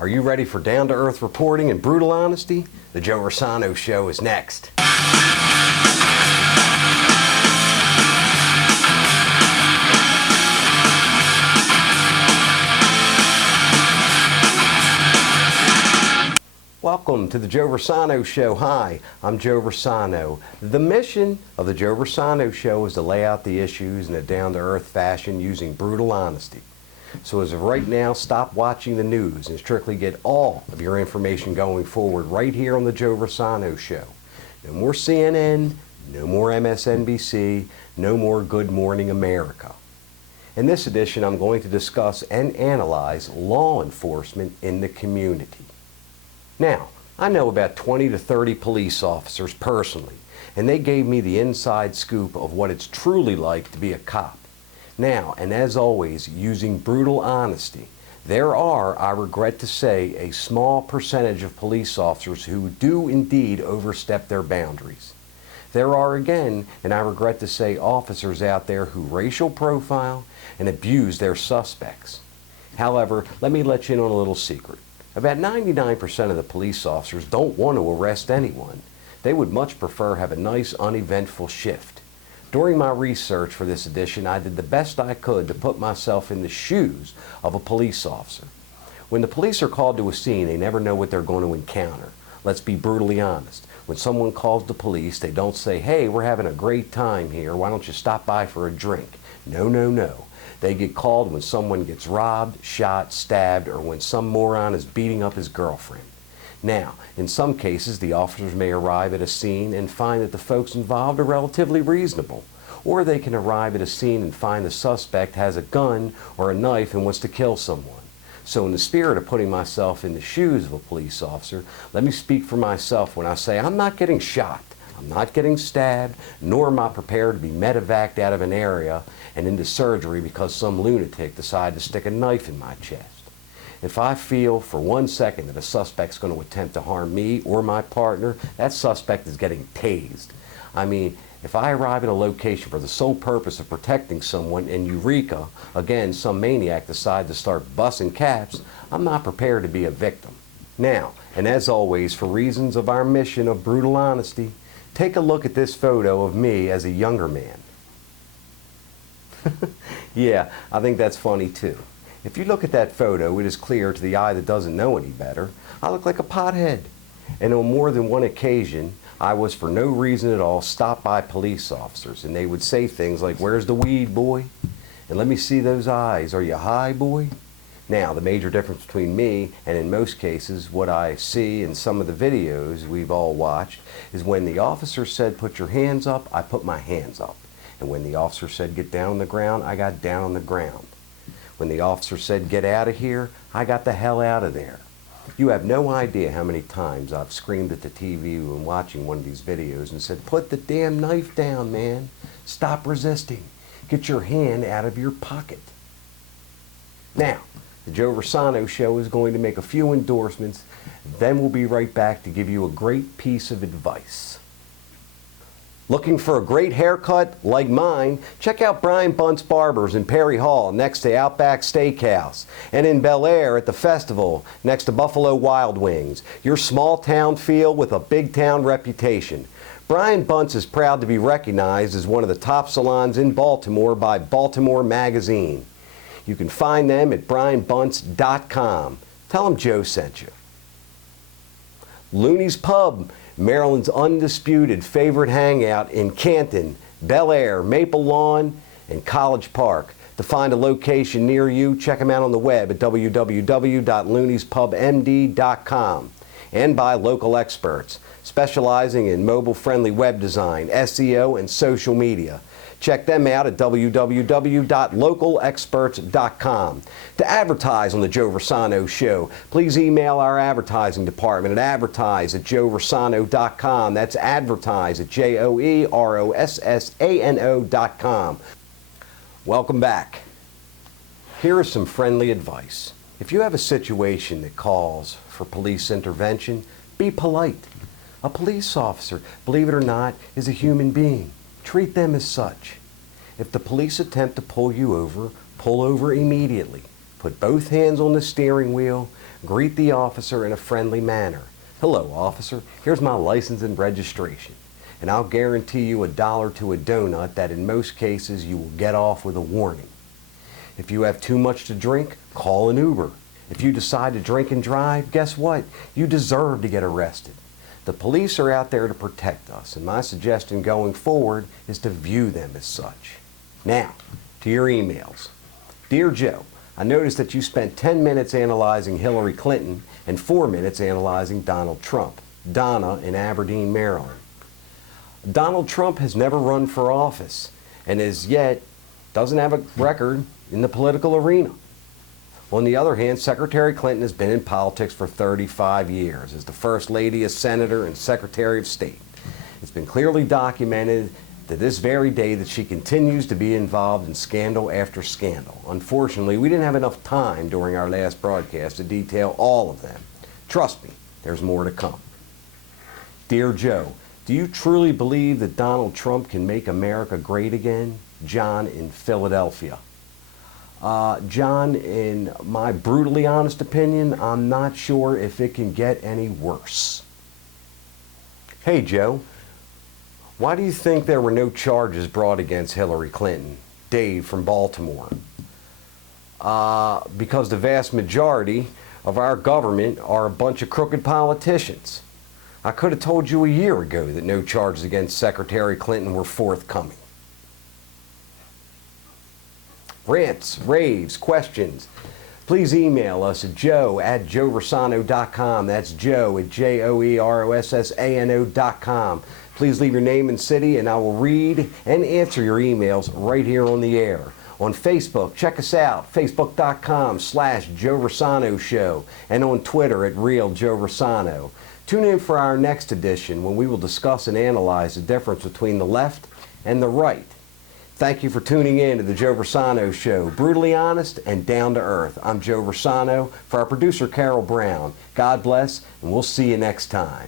Are you ready for down-to-earth reporting and brutal honesty? The Joe Rossano Show is next. Welcome to the Joe Rossano Show. Hi, I'm Joe Rossano. The mission of the Joe Rossano Show is to lay out the issues in a down-to-earth fashion using brutal honesty. So as of right now, stop watching the news and strictly get all of your information going forward right here on the Joe Rossano Show. No more CNN, no more MSNBC, no more Good Morning America. In this edition, I'm going to discuss and analyze law enforcement in the community. Now, I know about 20 to 30 police officers personally, and they gave me the inside scoop of what it's truly like to be a cop. Now, and as always, using brutal honesty, there are, I regret to say, a small percentage of police officers who do indeed overstep their boundaries. There are, again, and I regret to say, officers out there who racial profile and abuse their suspects. However, let me let you in on a little secret. About 99% of the police officers don't want to arrest anyone. They would much prefer have a nice, uneventful shift. During my research for this edition, I did the best I could to put myself in the shoes of a police officer. When the police are called to a scene, they never know what they're going to encounter. Let's be brutally honest. When someone calls the police, they don't say, "Hey, we're having a great time here. Why don't you stop by for a drink?" No, no, no. They get called when someone gets robbed, shot, stabbed, or when some moron is beating up his girlfriend. Now, in some cases, the officers may arrive at a scene and find that the folks involved are relatively reasonable. Or they can arrive at a scene and find the suspect has a gun or a knife and wants to kill someone. So in the spirit of putting myself in the shoes of a police officer, let me speak for myself when I say I'm not getting shot. I'm not getting stabbed, nor am I prepared to be medevaced out of an area and into surgery because some lunatic decided to stick a knife in my chest. If I feel for 1 second that a suspect's going to attempt to harm me or my partner, that suspect is getting tased. I mean, if I arrive at a location for the sole purpose of protecting someone and eureka, again, some maniac decides to start busting caps, I'm not prepared to be a victim. Now, and as always, for reasons of our mission of brutal honesty, take a look at this photo of me as a younger man. Yeah, I think that's funny too. If you look at that photo, it is clear to the eye that doesn't know any better, I look like a pothead. And on more than one occasion, I was for no reason at all stopped by police officers, and they would say things like, "Where's the weed, boy? And let me see those eyes. Are you high, boy?" Now, the major difference between me and in most cases what I see in some of the videos we've all watched is when the officer said, "Put your hands up," I put my hands up. And when the officer said, "Get down on the ground," I got down on the ground. When the officer said, "Get out of here," I got the hell out of there. You have no idea how many times I've screamed at the TV when watching one of these videos and said, "Put the damn knife down, man. Stop resisting. Get your hand out of your pocket." Now, the Joe Rossano Show is going to make a few endorsements, then we'll be right back to give you a great piece of advice. Looking for a great haircut like mine? Check out Brian Bunt's Barbers in Perry Hall next to Outback Steakhouse, and in Bel Air at the Festival next to Buffalo Wild Wings. Your small town feel with a big town reputation. Brian Bunt's is proud to be recognized as one of the top salons in Baltimore by Baltimore Magazine. You can find them at brianbunts.com. Tell them Joe sent you. Looney's Pub, Maryland's undisputed favorite hangout in Canton, Bel Air, Maple Lawn, and College Park. To find a location near you, check them out on the web at www.looneyspubmd.com, and by local experts specializing in mobile-friendly web design, SEO, and social media. Check them out at www.localexperts.com. To advertise on the Joe Rossano Show, please email our advertising department at advertise@joerossano.com. That's advertise at JOEROSSANO.com. Welcome back. Here is some friendly advice. If you have a situation that calls for police intervention, be polite. A police officer, believe it or not, is a human being. Treat them as such. If the police attempt to pull you over, pull over immediately. Put both hands on the steering wheel. Greet the officer in a friendly manner. Hello, officer. Here's my license and registration. And I'll guarantee you $1 to a donut that in most cases you will get off with a warning. If you have too much to drink, call an Uber. If you decide to drink and drive, guess what? You deserve to get arrested. The police are out there to protect us, and my suggestion going forward is to view them as such. Now, to your emails. Dear Joe, I noticed that you spent 10 minutes analyzing Hillary Clinton and 4 minutes analyzing Donald Trump. Donna in Aberdeen, Maryland. Donald Trump has never run for office and as yet doesn't have a record in the political arena. On the other hand, Secretary Clinton has been in politics for 35 years as the First Lady, a Senator, and Secretary of State. It's been clearly documented to this very day that she continues to be involved in scandal after scandal. Unfortunately, we didn't have enough time during our last broadcast to detail all of them. Trust me, there's more to come. Dear Joe, do you truly believe that Donald Trump can make America great again? John in Philadelphia. John, in my brutally honest opinion, I'm not sure if it can get any worse. Hey Joe, why do you think there were no charges brought against Hillary Clinton? Dave from Baltimore. Because the vast majority of our government are a bunch of crooked politicians. I could have told you a year ago that no charges against Secretary Clinton were forthcoming. Rants, raves, questions, please email us at joe@joerossano.com. That's joe@joerossano.com. Please leave your name and city, and I will read and answer your emails right here on the air. On Facebook, check us out, facebook.com/Joe Rossano Show, and on Twitter at RealJoeRossano. Tune in for our next edition when we will discuss and analyze the difference between the left and the right. Thank you for tuning in to the Joe Rossano Show, brutally honest and down to earth. I'm Joe Rossano. For our producer, Carol Brown, God bless, and we'll see you next time.